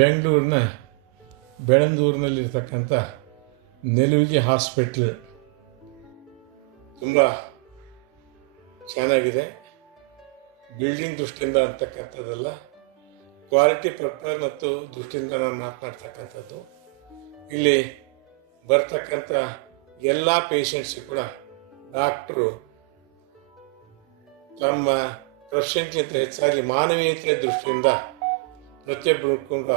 ಬೆಂಗಳೂರಿನ ಬೆಳಂದೂರಿನಲ್ಲಿರ್ತಕ್ಕಂಥ ನೆಲುವಿಗೆ ಹಾಸ್ಪಿಟ್ಲ್ ತುಂಬ ಚೆನ್ನಾಗಿದೆ. ಬಿಲ್ಡಿಂಗ್ ದೃಷ್ಟಿಯಿಂದ ಅಂತಕ್ಕಂಥದ್ದಲ್ಲ, ಕ್ವಾಲಿಟಿ ಪರ್ಪಸ್ ಮತ್ತು ದೃಷ್ಟಿಯಿಂದ ನಾನು ಮಾತನಾಡ್ತಕ್ಕಂಥದ್ದು. ಇಲ್ಲಿ ಬರ್ತಕ್ಕಂಥ ಎಲ್ಲ ಪೇಷಂಟ್ಸು ಕೂಡ ಡಾಕ್ಟ್ರು ತಮ್ಮ ಪ್ರೊಫೆಷನ್ಗಿಂತ ಹೆಚ್ಚಾಗಿ ಮಾನವೀಯತೆಯ ದೃಷ್ಟಿಯಿಂದ ಪ್ರತಿಯೊಬ್ಬರು ಕೂಡ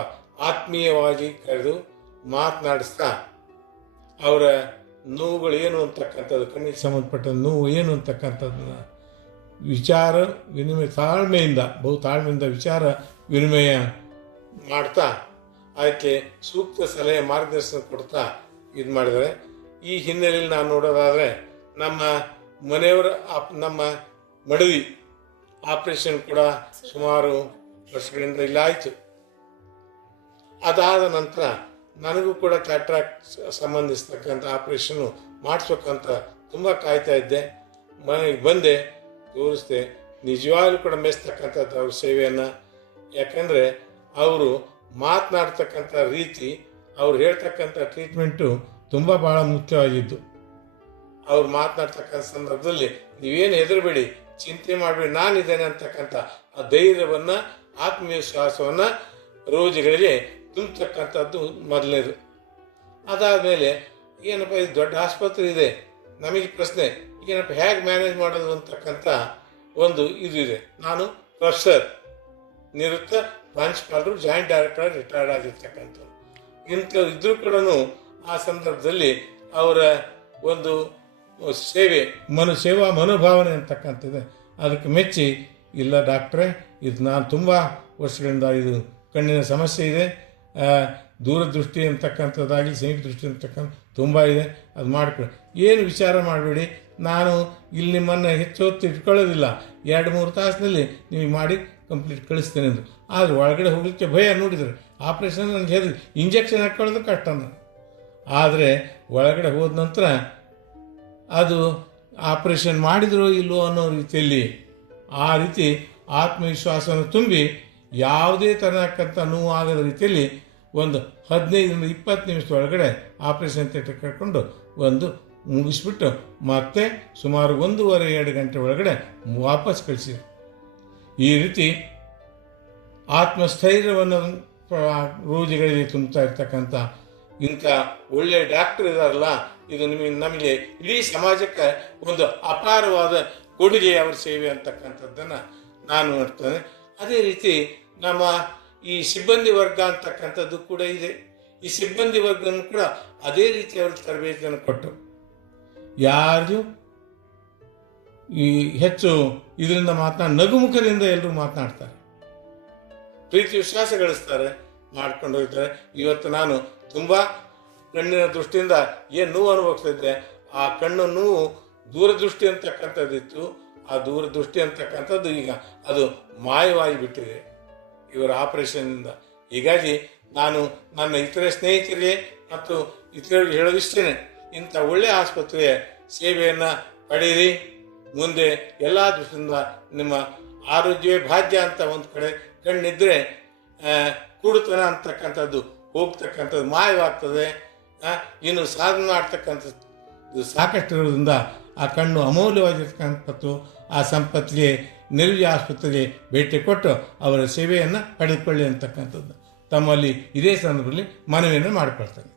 ಆತ್ಮೀಯವಾಗಿ ಕರೆದು ಮಾತನಾಡಿಸ್ತಾ ಅವರ ನೋವುಗಳು ಏನು ಅಂತಕ್ಕಂಥದ್ದು, ಕಣ್ಣಿಗೆ ಸಂಬಂಧಪಟ್ಟ ನೋವು ಏನು ಅಂತಕ್ಕಂಥದ್ದನ್ನ ವಿಚಾರ ವಿನಿಮಯ ತಾಳ್ಮೆಯಿಂದ ವಿಚಾರ ವಿನಿಮಯ ಮಾಡ್ತಾ ಅದಕ್ಕೆ ಸೂಕ್ತ ಸಲಹೆ ಮಾರ್ಗದರ್ಶನ ಕೊಡ್ತಾ ಇದು ಮಾಡಿದ್ದಾರೆ. ಈ ಹಿನ್ನೆಲೆಯಲ್ಲಿ ನಾನು ನೋಡೋದಾದರೆ ನಮ್ಮ ಮನೆಯವರ ನಮ್ಮ ಮಡದಿ ಆಪರೇಷನ್ ಕೂಡ ಸುಮಾರು ವರ್ಷಗಳಿಂದ ಇಲ್ಲ ಆಯಿತು. ಅದಾದ ನಂತರ ನನಗೂ ಕೂಡ ಕ್ಯಾಟ್ರಾಕ್ಟ್ ಸಂಬಂಧಿಸ್ತಕ್ಕಂಥ ಆಪರೇಷನ್ನು ಮಾಡಿಸ್ಬೇಕಂತ ತುಂಬ ಕಾಯ್ತಾ ಇದ್ದೆ. ಮನೆಗೆ ಬಂದೆ, ತೋರಿಸ್ದೆ. ನಿಜವಾಗ್ಲೂ ಕೂಡ ಮೆಚ್ಚತಕ್ಕಂಥದ್ದು ಅವ್ರ ಸೇವೆಯನ್ನು. ಯಾಕಂದರೆ ಅವರು ಮಾತನಾಡ್ತಕ್ಕಂಥ ರೀತಿ, ಅವ್ರು ಹೇಳ್ತಕ್ಕಂಥ ಟ್ರೀಟ್ಮೆಂಟು ತುಂಬ ಭಾಳ ಮುಖ್ಯವಾಗಿದ್ದು. ಅವ್ರು ಮಾತನಾಡ್ತಕ್ಕಂಥ ಸಂದರ್ಭದಲ್ಲಿ ನೀವೇನು ಹೆದರಬೇಡಿ, ಚಿಂತೆ ಮಾಡಬೇಡಿ, ನಾನಿದ್ದೇನೆ ಅಂತಕ್ಕಂಥ ಆ ಧೈರ್ಯವನ್ನು, ಆತ್ಮವಿಶ್ವಾಸವನ್ನು ರೋಗಿಗಳಿಗೆ ತುಂಬತಕ್ಕಂಥದ್ದು ಮೊದಲನೇದು. ಅದಾದಮೇಲೆ ಏನಪ್ಪ ಇದು ದೊಡ್ಡ ಆಸ್ಪತ್ರೆ ಇದೆ, ನಮಗೆ ಪ್ರಶ್ನೆ ಏನಪ್ಪ ಹೇಗೆ ಮ್ಯಾನೇಜ್ ಮಾಡೋದು ಅಂತಕ್ಕಂಥ ಒಂದು ಇದು ಇದೆ. ನಾನು ಪ್ರೊಫೆಸರ್, ನಿವೃತ್ತ ಪ್ರಾಂಶುಪಾಲರು, ಜಾಯಿಂಟ್ ಡೈರೆಕ್ಟರ್, ರಿಟೈರ್ಡ್ ಆಗಿರ್ತಕ್ಕಂಥವ್ರು. ಇಂಥವ್ರು ಇದ್ರೂ ಕೂಡ ಆ ಸಂದರ್ಭದಲ್ಲಿ ಅವರ ಒಂದು ಸೇವಾ ಮನೋಭಾವನೆ ಅಂತಕ್ಕಂಥದ್ದು ಅದಕ್ಕೆ ಮೆಚ್ಚಿ, ಇಲ್ಲ ಡಾಕ್ಟ್ರೇ, ಇದು ನಾನು ತುಂಬ ವರ್ಷಗಳಿಂದ ಇದು ಕಣ್ಣಿನ ಸಮಸ್ಯೆ ಇದೆ, ದೂರದೃಷ್ಟಿ ಅಂತಕ್ಕಂಥದ್ದಾಗಲಿ ಸಮೀಪ ದೃಷ್ಟಿ ಅಂತಕ್ಕಂಥ ತುಂಬ ಇದೆ, ಅದು ಮಾಡ್ಕೊಳ್ಳಿ, ಏನು ವಿಚಾರ ಮಾಡಬೇಡಿ, ನಾನು ಇಲ್ಲಿ ನಿಮ್ಮನ್ನು ಹೆಚ್ಚು ಹೊತ್ತು ಇಟ್ಕೊಳ್ಳೋದಿಲ್ಲ, 2-3 ತಾಸಿನಲ್ಲಿ ನೀವು ಮಾಡಿ ಕಂಪ್ಲೀಟ್ ಕಳಿಸ್ತೇನೆ ಅಂದರು. ಆದರೆ ಒಳಗಡೆ ಹೋಗಲಿಕ್ಕೆ ಭಯ. ನೋಡಿದರೆ ಆಪ್ರೇಷನ್ ನನಗೆ ಹೇಳಿದ್ರು ಇಂಜೆಕ್ಷನ್ ಹಾಕ್ಕೊಳ್ಳೋದು ಕಷ್ಟ ಅಂದರು. ಆದರೆ ಒಳಗಡೆ ಹೋದ ನಂತರ ಅದು ಆಪ್ರೇಷನ್ ಮಾಡಿದ್ರು ಇಲ್ಲವೋ ಅನ್ನೋ ರೀತಿಯಲ್ಲಿ ಆ ರೀತಿ ಆತ್ಮವಿಶ್ವಾಸವನ್ನು ತುಂಬಿ ಯಾವುದೇ ಥರಕ್ಕಂಥ ನೋವು ಆಗದ ರೀತಿಯಲ್ಲಿ ಒಂದು 15-20 ನಿಮಿಷದ ಒಳಗಡೆ ಆಪ್ರೇಷನ್ ಥಿಯೇಟರ್ ಕರ್ಕೊಂಡು ಮುಗಿಸ್ಬಿಟ್ಟು ಮತ್ತೆ ಸುಮಾರು 1.5-2 ಗಂಟೆ ಒಳಗಡೆ ವಾಪಸ್ ಕಳಿಸಿದ್ರು. ಈ ರೀತಿ ಆತ್ಮಸ್ಥೈರ್ಯವನ್ನು ರೋಗಿಗಳಿಗೆ ತುಂಬ್ತಾ ಇರ್ತಕ್ಕಂಥ ಇಂಥ ಒಳ್ಳೆಯ ಡಾಕ್ಟರ್ ಇದಾರಲ್ಲ, ಇದು ನಮಗೆ ಇಡೀ ಸಮಾಜಕ್ಕೆ ಒಂದು ಅಪಾರವಾದ ಕೊಡುಗೆ ಅವರ ಸೇವೆ ಅಂತಕ್ಕಂಥದ್ದನ್ನು ನಾನು ನೋಡ್ತೇನೆ. ಅದೇ ರೀತಿ ನಮ್ಮ ಈ ಸಿಬ್ಬಂದಿ ವರ್ಗ ಅಂತಕ್ಕಂಥದ್ದು ಕೂಡ ಇದೆ. ಈ ಸಿಬ್ಬಂದಿ ವರ್ಗನೂ ಕೂಡ ಅದೇ ರೀತಿ ಅವ್ರ ತರಬೇತಿಯನ್ನು ಕೊಟ್ಟು ಯಾರು ಈ ಹೆಚ್ಚು ಇದರಿಂದ ನಗುಮುಖದಿಂದ ಎಲ್ಲರೂ ಮಾತನಾಡ್ತಾರೆ, ಪ್ರೀತಿ ವಿಶ್ವಾಸ ಗಳಿಸ್ತಾರೆ, ಮಾಡ್ಕೊಂಡು ಹೋಗ್ತಾರೆ. ಇವತ್ತು ನಾನು ತುಂಬ ಕಣ್ಣಿನ ದೃಷ್ಟಿಯಿಂದ ಏನು ನೋವು ಅನುಭವಿಸ್ತಿದ್ದೆ, ಆ ಕಣ್ಣು ನೋವು ದೂರದೃಷ್ಟಿ ಅಂತಕ್ಕಂಥದ್ದಿತ್ತು. ಆ ದೂರದೃಷ್ಟಿ ಅಂತಕ್ಕಂಥದ್ದು ಈಗ ಅದು ಮಾಯವಾಗಿ ಬಿಟ್ಟಿದೆ ಇವರ ಆಪರೇಷನ್ನಿಂದ. ಹೀಗಾಗಿ ನಾನು ನನ್ನ ಇತರೆ ಸ್ನೇಹಿತರಿಗೆ ಮತ್ತು ಇತರರಿಗೆ ಹೇಳೋದಿಷ್ಟೇನೆ, ಇಂಥ ಒಳ್ಳೆಯ ಆಸ್ಪತ್ರೆಯ ಸೇವೆಯನ್ನು ಪಡೆಯಿರಿ. ಮುಂದೆ ಎಲ್ಲ ದೃಷ್ಟಿಯಿಂದ ನಿಮ್ಮ ಆರೋಗ್ಯವೇ ಭಾಗ್ಯ ಅಂತ ಒಂದು ಕಡೆ ಕಣ್ಣಿದ್ರೆ ಕುಡುತನ ಅಂತಕ್ಕಂಥದ್ದು ಹೋಗ್ತಕ್ಕಂಥದ್ದು ಮಾಯವಾಗ್ತದೆ. ಇನ್ನು ಸಾಧನೆ ಮಾಡ್ತಕ್ಕಂಥದ್ದು ಸಾಕಷ್ಟು ಇರೋದ್ರಿಂದ ಆ ಕಣ್ಣು ಅಮೂಲ್ಯವಾಗಿರ್ತಕ್ಕಂಥದ್ದು ಆ ಸಂಪತ್ತಿಗೆ ನೆಲುವಿಗೆ ಆಸ್ಪತ್ರೆಗೆ ಭೇಟಿ ಕೊಟ್ಟು ಅವರ ಸೇವೆಯನ್ನು ಪಡೆದುಕೊಳ್ಳಿ ಅಂತಕ್ಕಂಥದ್ದು ತಮ್ಮಲ್ಲಿ ಇದೇ ಸಂದರ್ಭದಲ್ಲಿ ಮನವಿಯನ್ನು ಮಾಡಿಕೊಳ್ತೇನೆ.